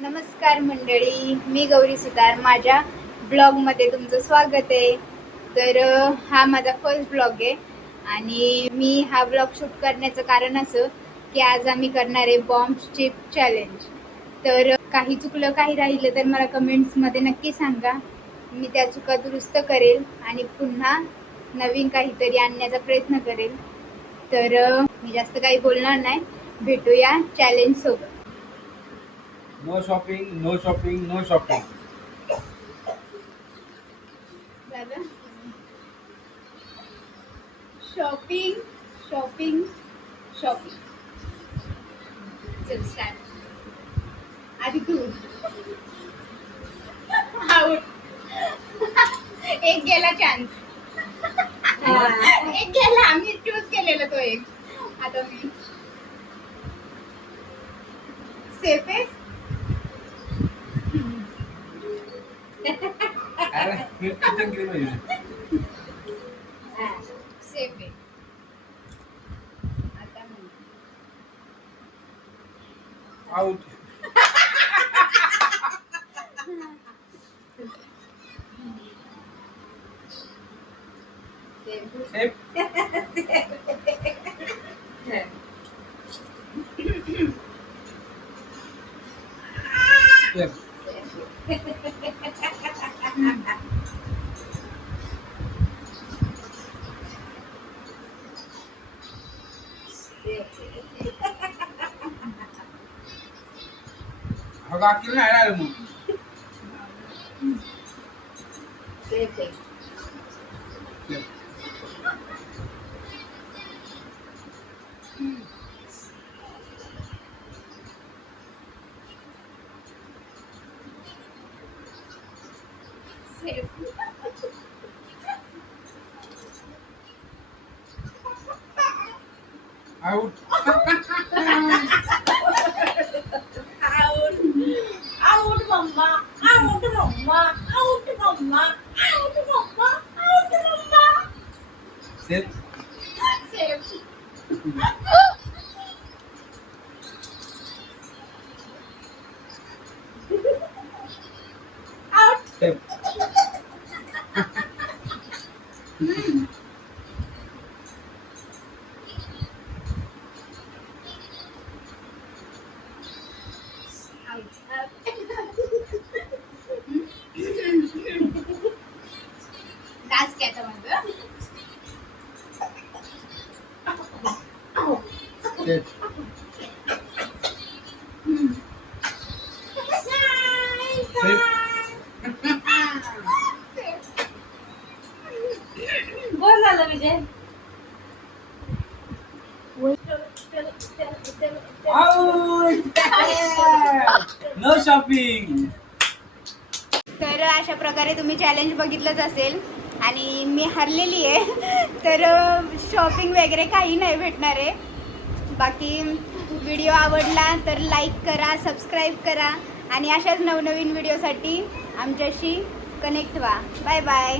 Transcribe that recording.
नमस्कार मंडळी, मी गौरी सुतार. माझ्या ब्लॉगमध्ये तुमचं स्वागत आहे. तर हा माझा फर्स्ट ब्लॉग आहे आणि मी हा ब्लॉग शूट करण्याचं कारण असं की आज आम्ही करणार आहे बॉम्ब चिप चॅलेंज. तर काही चुकलं काही राहिलं तर मला कमेंट्समध्ये नक्की सांगा. मी त्या चुका दुरुस्त करेल आणि पुन्हा नवीन काहीतरी आणण्याचा प्रयत्न करेल. तर मी जास्त काही बोलणार नाही, भेटूया चॅलेंज सोबत. No shopping, no shopping, no shopping. दादा, शॉपिंग शॉपिंग शॉपिंग. चल स्टार्ट. आधी तू. आउट. एक गेला चान्स. एक गेला, आम्ही चूज केलेला तो एक. आता मी सेफ आहे. अरे हे किती ग्रीन आहे. सेफ आहे. आता me out. Safe. Safe. Safe. हो बाकी नाही आलं मग. सेफ आहे. Safe. Out. Out mama, out mama, out mama, out mama, out mama. Safe. Safe. Out. Safe. Last काय माझं. सेफ. सेफ. बोल झालं विजय. आउट. No shopping. तर अशा प्रकारे तुम्ही चॅलेंज बघितलंच असेल आणि मी हरलेली आहे. तर शॉपिंग वगैरे काही नाही भेटणार आहे. बाकी व्हिडिओ आवडला तर लाईक करा, सबस्क्राईब करा आणि अशाच नवनवीन व्हिडिओसाठी आमच्याशी कनेक्ट व्हा. Bye bye.